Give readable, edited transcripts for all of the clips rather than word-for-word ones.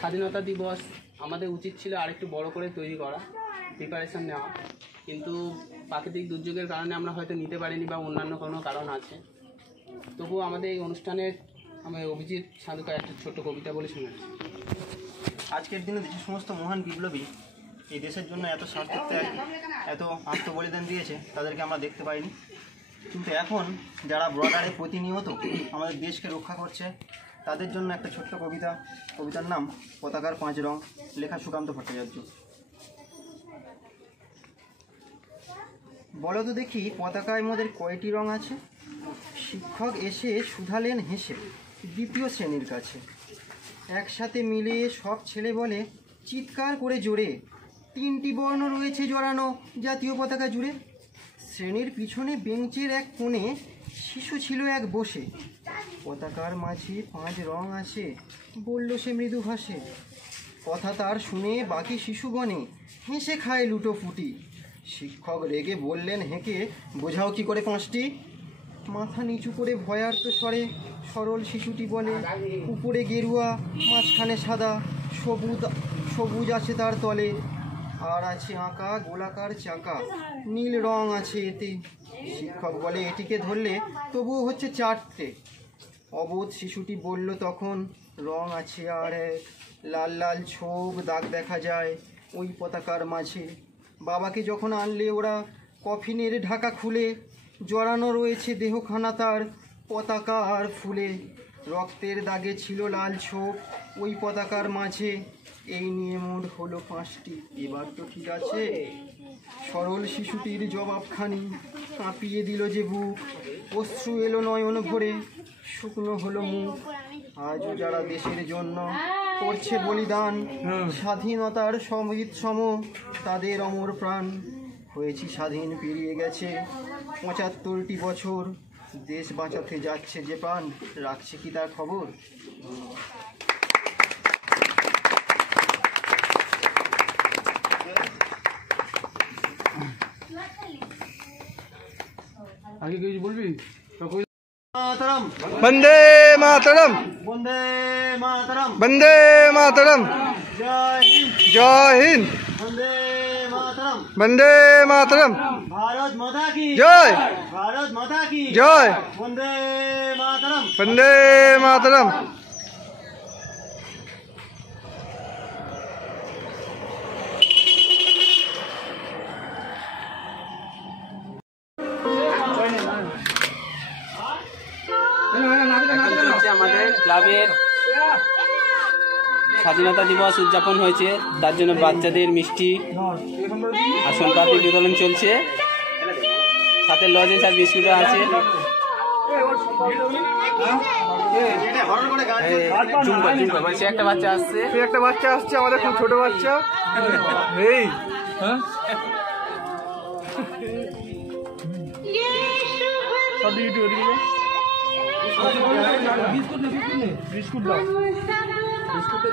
স্বাধীনতা দিবস আমাদের উচিত ছিল আরেকটু বড় করে তৈরি করা, প্রিপারেশান নেওয়া, কিন্তু প্রাকৃতিক দুর্যোগের কারণে আমরা হয়তো নিতে পারিনি বা অন্যান্য কোনো কারণ আছে। তবুও আমাদের এই অনুষ্ঠানের আমি অভিজিৎ সাধুকা একটা ছোট্ট কবিতা বলে শোনাচ্ছি। আজকের দিনে যে সমস্ত মহান বিপ্লবী এই দেশের জন্য এত স্বার্থত্যাগ, এত আত্মবলিদান দিয়েছে, তাদেরকে আমরা দেখতে পাইনি। কিন্তু এখন যারা বর্ডারে প্রতিনিয়ত আমাদের দেশকে রক্ষা করছে, তাদের জন্য একটা ছোট্ট কবিতা। কবিতার নাম পতাকার 5 রং, লেখা সুকান্ত ভট্টাচার্য। বলো তো দেখি পতাকায় মোদের কয়টি রং আছে? শিক্ষক এসে শুধালেন হেসে দ্বিতীয় শ্রেণীর কাছে। একসাথে মিলে সব ছেলে বলে চিৎকার করে জোরে, 3টি বর্ণ রয়েছে জড়ানো জাতীয় পতাকা জুড়ে। শ্রেণীর পিছনে বেঞ্চের এক কোণে শিশু ছিল এক বসে। পতাকার মাঝে 5 রং আছে, বলল সে মৃদু ভাষে। কথা তার শুনে বাকি শিশুগণে হেসে খায় লুটো ফুটি। শিক্ষক রেগে বললেন হেঁকে, বোঝাও কি করে 5টি? মাথা নিচু করে ভয়ার্ত স্বরে সরল শিশুটি বলে, উপরে গেরুয়া, মাঝখানে সাদা, সবুজ আছে তার তলে, আর আছে আঁকা গোলাকার চাকা, নীল রং আছে এতে। শিক্ষক বলে এটিকে ধরলে তবুও হচ্ছে 4টে। অবোধ শিশুটি বলল তখন, রং আছে আর এক, লাল লাল ছোপ দাগ দেখা যায় ওই পতাকার মাঝে। বাবাকে যখন আনলে ওরা কফিনের ঢাকা খুলে, জড়ানো রয়েছে দেহখানা তার পতাকা আর ফুলে। রক্তের দাগে ছিল লাল ছোপ ওই পতাকার মাঝে। এই নিয়ে মোট হলো 5টি, এবার তো ঠিক আছে? সরল শিশুটির জবাবখানি কাঁপিয়ে দিল যে বুক, অশ্রু এলো নয়ন ভরে, শুকনো হলো মুখ। আজও যারা দেশের জন্য করছে বলিদান, স্বাধীনতার সঙ্গীত সম তাদের অমর প্রাণ। হয়েছি স্বাধীন, পেরিয়ে গেছে 75টি বছর, দেশ বাঁচাতে যাচ্ছে যে প্রাণ, রাখছে কি তার খবর? আগে কিছু বলবি? মাতরম, বন্দে মাতরম, বন্দে মাতরম, বন্দে মাতরম, জয় হিন্দ, জয় হিন্দ, বন্দে মাতরম, বন্দে মাতরম, ভারত মাতা কি জয়, ভারত মাতা কি জয়, বন্দে মাতরম। বন্দে মাতরম। আমাদের ক্লাবের স্বাধীনতা দিবস উদযাপন হয়েছে, তার জন্য বাচ্চাদের মিষ্টি আসন পাপড়ি বিতরণ চলছে, সাথে লজেন্স আর বিস্কুটও আছে। বলছি একটা বাচ্চা আসছে, একটা বাচ্চা আসছে, আমাদের খুব ছোট বাচ্চা। এই সব বিস্কুট দাও, বিস্কুট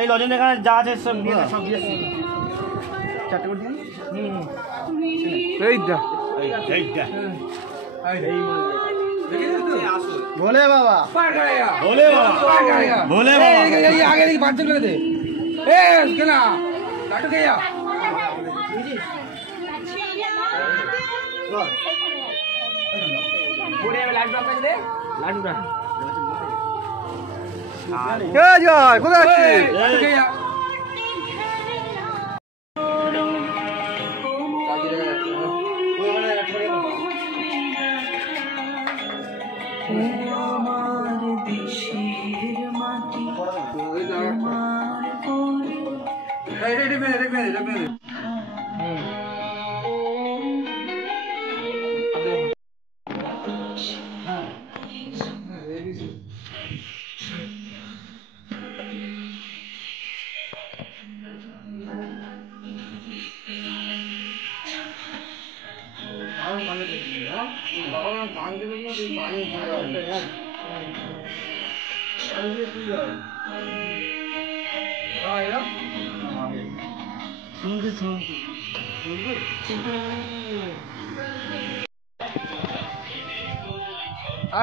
এই লজেন্স এখানে যা আছে সব দিয়ে সব দিয়েছি, 4টে করে দিন। এই দা, ভোলে বাবা, ভোলে বাবা, ভোলে বাবা। আগে দেখি বাচ্চা করে দে। কেনা লাটু কে যা জয়, কোথায় আসছিস? আর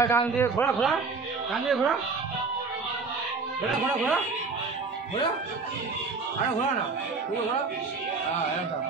ডান দিয়ে ঘোরা ঘোরা, ডান দিয়ে ঘোরা, ঘোরা ঘোরা ঘোরা ঘোরা, আরে ঘোরা না, পুরো ঘোরা, হ্যাঁ একদম।